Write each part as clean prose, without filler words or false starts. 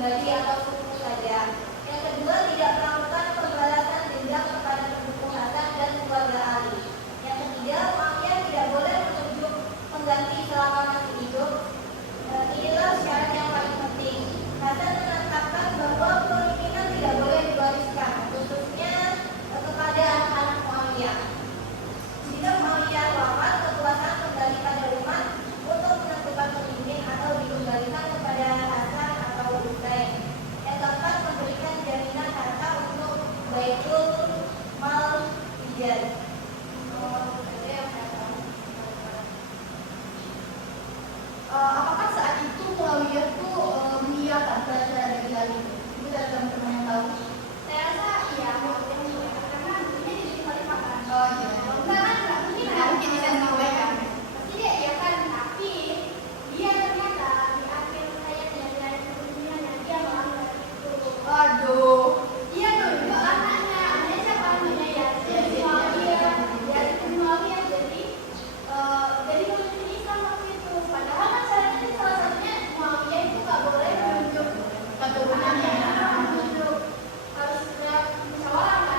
pribadi atau suku saja. Yang kedua, tidak melakukan pembalasan dendam kepada pendukung Hasan dan keluarga Ali. Yang ketiga, Muawiyah tidak boleh menunjuk pengganti selama masih hidup. Inilah syarat yang paling penting. Hasan menetapkan bahwa kepemimpinan tidak boleh diwariskan, khususnya kepada anak-anak Muawiyah. Jika Muawiyah wafat, kekuasaan kembali pada umat untuk menentukan pemimpin atau dikembalikan kepada Hasan atau Husain. Yang keempat, memberikan jaminan harta untuk Baitul Mal Hijaz. Apakah saat itu Muawiyah itu mengiyakan pelajaran dari hal itu? Ibu dan teman-teman yang tahu? Saya rasa iya, karena ini jadi kalimat. Oh iya. Enggak mungkin bisa mengabaikan. Pasti dia iya kan, tapi dia ternyata di akhir hayatnya di akhir kepemimpinannya dia melanggar itu. Waduh. Iya dong, itu anaknya siapa anaknya ya? Jadi Muawiyah, Muawiyah jadi pemimpin Islam waktu itu. Padahal kan syaratnya salah satunya Muawiyah itu nggak boleh menunjuk Keturunannya. menunjuk harus musyawarah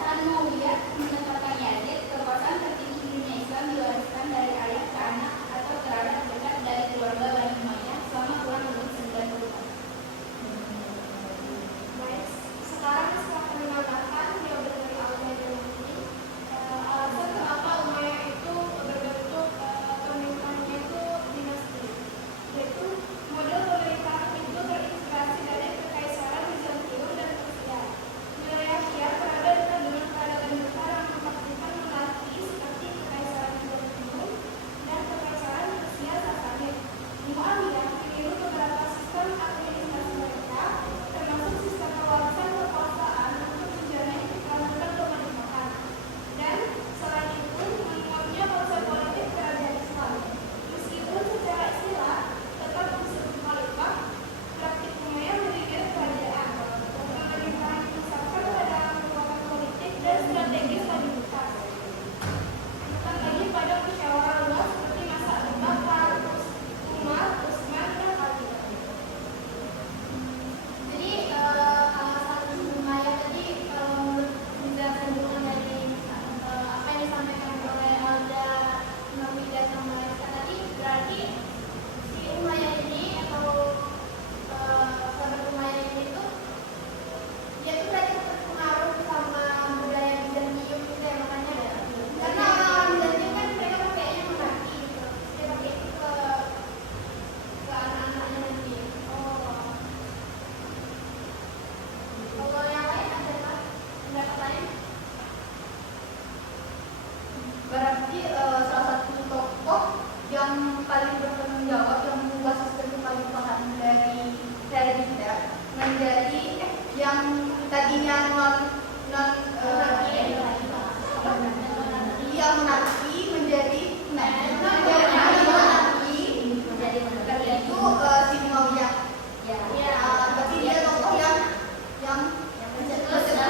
Kerajaan Umayyah menetapkan Yazid kekuasaan tertinggi di dunia Islam diwariskan dari ayah ke anak atau kerabat dekat dari keluarga Bani Umayyah selama kurang lebih 90 tahun. Baik, sekarang setelah pendengarkan jawaban dari Al-Qaeda ini, alasan kenapa Umayyah itu berbentuk pemerintahannya itu dinasti, yaitu model pemerintahan itu terinspirasi dari kekaisaran Bizantium dan Persia. Wilayah Syiah berada dekat dengan peradaban besar yang memastikan monarki seperti kekaisaran Bizantium dan kekaisaran Persia Sasanid. Muawiyah meniru beberapa sistem administrasi mereka, termasuk sistem pewarisan kekuasaan untuk menjamin kelanjutan pemerintahan. Dan selain itu menguatnya konsep politik kerajaan Islam. Meskipun secara istilah tetap disebut khalifah, praktik Umayyah mendirikan kerajaan. Pemerintahan didasarkan pada kekuatan politik dan strategi stabilitas. Bukan lagi pada musyawarah luas seperti masa Abu Bakar, Umar, Utsman, dan Ali. Jadi alasan Umayyah tadi kalau menurut penjelasan dukungan dari apa yang disampaikan oleh Alda, Nabila, sama Eka tadi, berarti si Umayyah ini atau sahabat Umayyah ini tuh dia tuh berarti terpengaruh sama budaya Bizantium gitu ya, makanya karena Bizantium kan mereka pakainya monarki gitu, dia pakai itu ke anak-anaknya nanti. Kalau yang lain ada nggak pendapat lain? Berarti salah satu tokoh yang paling bertanggung jawab yang mengubah sistem kekhalifahan dari kita menjadi yang tadinya monarki menjadi monarki itu si Muawiyah. Berarti dia tokoh yang mencetusnya.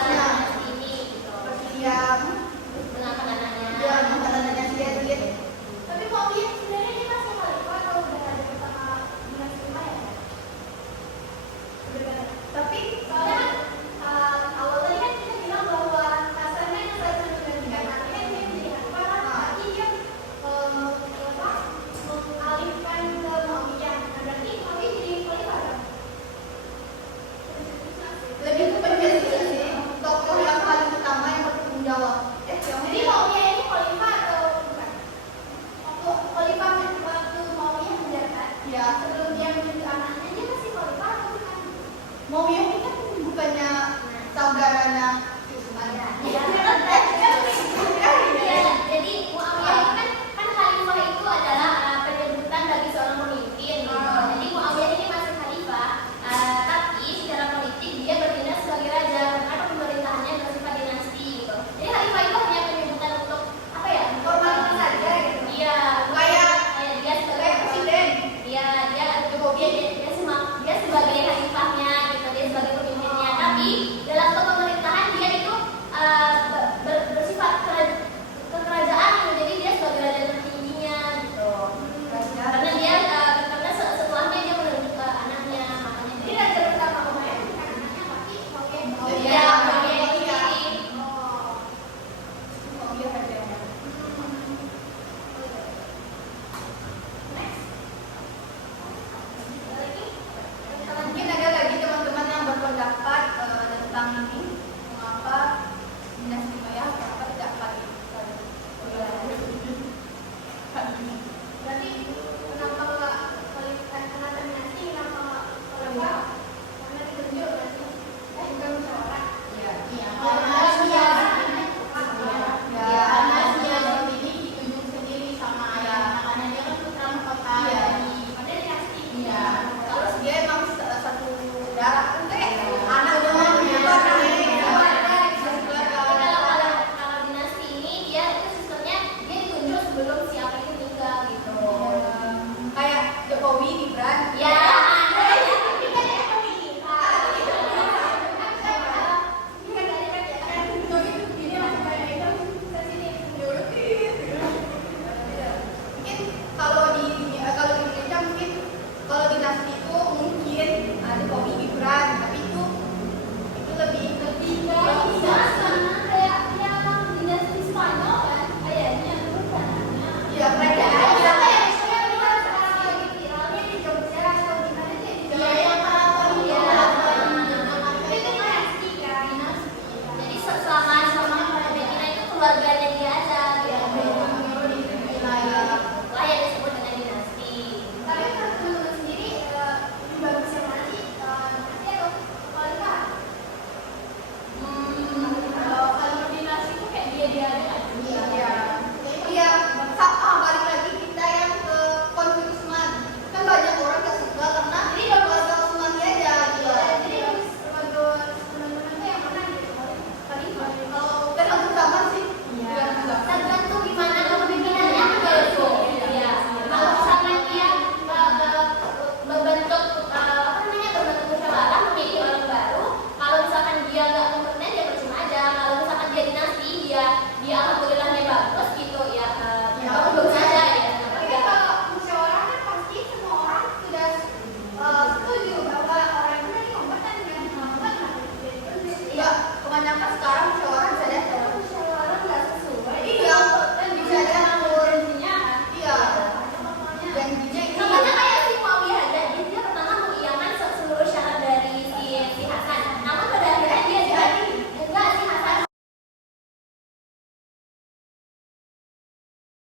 keluarganya dia